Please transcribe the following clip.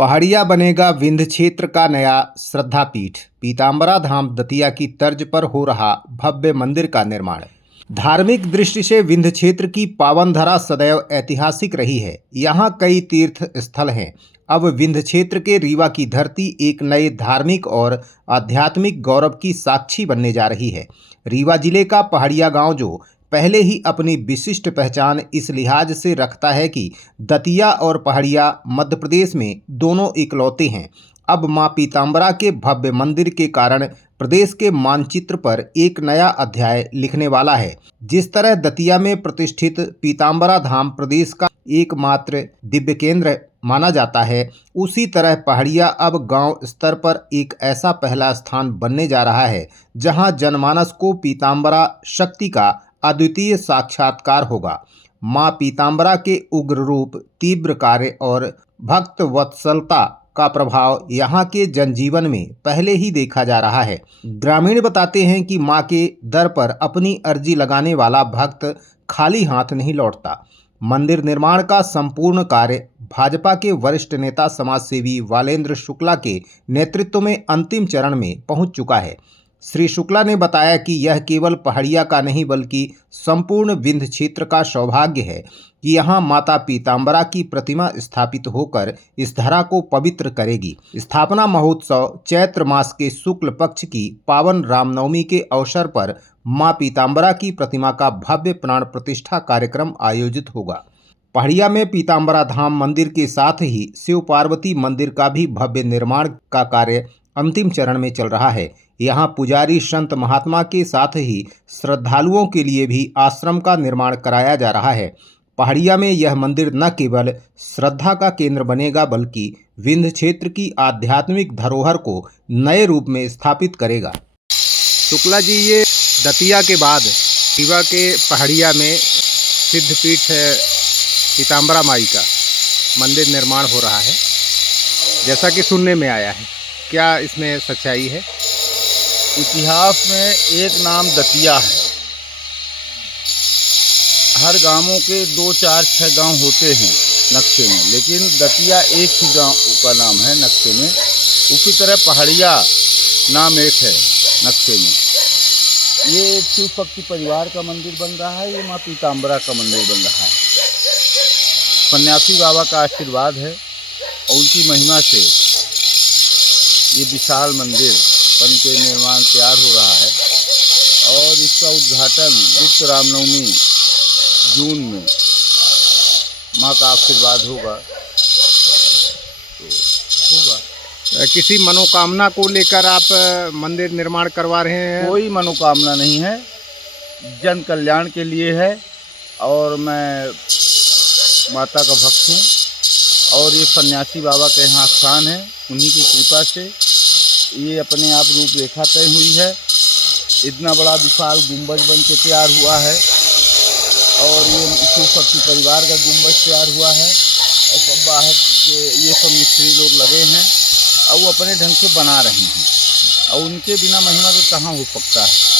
पहाड़िया बनेगा विंध्य क्षेत्र का नया श्रद्धापीठ। पीताम्बरा धाम दतिया की तर्ज पर हो रहा भव्य मंदिर का निर्माण। धार्मिक दृष्टि से विंध्य क्षेत्र की पावन धरा सदैव ऐतिहासिक रही है। यहाँ कई तीर्थ स्थल हैं। अब विंध्य क्षेत्र के रीवा की धरती एक नए धार्मिक और आध्यात्मिक गौरव की साक्षी बनने जा रही है। रीवा जिले का पहाड़िया गांव जो पहले ही अपनी विशिष्ट पहचान इस लिहाज से रखता है कि दतिया और पहाड़िया मध्य प्रदेश में दोनों इकलौते हैं। अब मां पीताम्बरा के भव्य मंदिर के कारण प्रदेश के मानचित्र पर एक नया अध्याय लिखने वाला है। जिस तरह दतिया में प्रतिष्ठित पीताम्बरा धाम प्रदेश का एकमात्र दिव्य केंद्र माना जाता है, उसी तरह पहाड़िया अब गांव स्तर पर एक ऐसा पहला स्थान बनने जा रहा है जहां जनमानस को पीताम्बरा शक्ति का अद्वितीय साक्षात्कार होगा। मां पीताम्बरा के उग्र रूप, तीव्र कार्य और भक्त वत्सलता का प्रभाव यहाँ के जनजीवन में पहले ही देखा जा रहा है। ग्रामीण बताते हैं कि मां के दर पर अपनी अर्जी लगाने वाला भक्त खाली हाथ नहीं लौटता। मंदिर निर्माण का संपूर्ण कार्य भाजपा के वरिष्ठ नेता समाजसेवी वालेंद्र शुक्ला के नेतृत्व में अंतिम चरण में पहुंच चुका है। श्री शुक्ला ने बताया कि यह केवल पहाड़िया का नहीं बल्कि संपूर्ण विंध्य क्षेत्र का सौभाग्य है कि यहाँ माता पीताम्बरा की प्रतिमा स्थापित होकर इस धरा को पवित्र करेगी। स्थापना महोत्सव चैत्र मास के शुक्ल पक्ष की पावन रामनवमी के अवसर पर मां पीताम्बरा की प्रतिमा का भव्य प्राण प्रतिष्ठा कार्यक्रम आयोजित होगा। पहाड़िया में पीताम्बरा धाम मंदिर के साथ ही शिव पार्वती मंदिर का भी भव्य निर्माण का कार्य अंतिम चरण में चल रहा है। यहाँ पुजारी संत महात्मा के साथ ही श्रद्धालुओं के लिए भी आश्रम का निर्माण कराया जा रहा है। पहाड़िया में यह मंदिर न केवल श्रद्धा का केंद्र बनेगा बल्कि विंध्य क्षेत्र की आध्यात्मिक धरोहर को नए रूप में स्थापित करेगा। शुक्ला जी, ये दतिया के बाद रीवा के पहाड़िया में सिद्धपीठ पीताम्बरा माई का मंदिर निर्माण हो रहा है, जैसा कि सुनने में आया है, क्या इसमें सच्चाई है? इतिहास में एक नाम दतिया है। हर गांवों के 2, 4, 6 गांव होते हैं नक्शे में, लेकिन दतिया एक ही गांव का नाम है नक्शे में। उसी तरह पहाड़िया नाम एक है नक्शे में। ये एक शिव भक्ति परिवार का मंदिर बन रहा है, ये माँ पीताम्बरा का मंदिर बन रहा है। सन्यासी बाबा का आशीर्वाद है और उनकी महिमा से ये विशाल मंदिर बन के निर्माण तैयार हो रहा है और इसका उद्घाटन गुप्त रामनवमी जून में माँ का आशीर्वाद होगा तो होगा। किसी मनोकामना को लेकर आप मंदिर निर्माण करवा रहे हैं? कोई मनोकामना नहीं है, जन कल्याण के लिए है और मैं माता का भक्त हूँ और ये सन्यासी बाबा के यहाँ स्थान है, उन्हीं की कृपा से ये अपने आप रूपरेखा तय हुई है। इतना बड़ा विशाल गुंबज बन के तैयार हुआ है और ये शिव भक्ति परिवार का गुंबज तैयार हुआ है और सब बाहर के ये सब मिस्त्री लोग लगे हैं और वो अपने ढंग से बना रहे हैं और उनके बिना महिमा के कहाँ हो सकता है।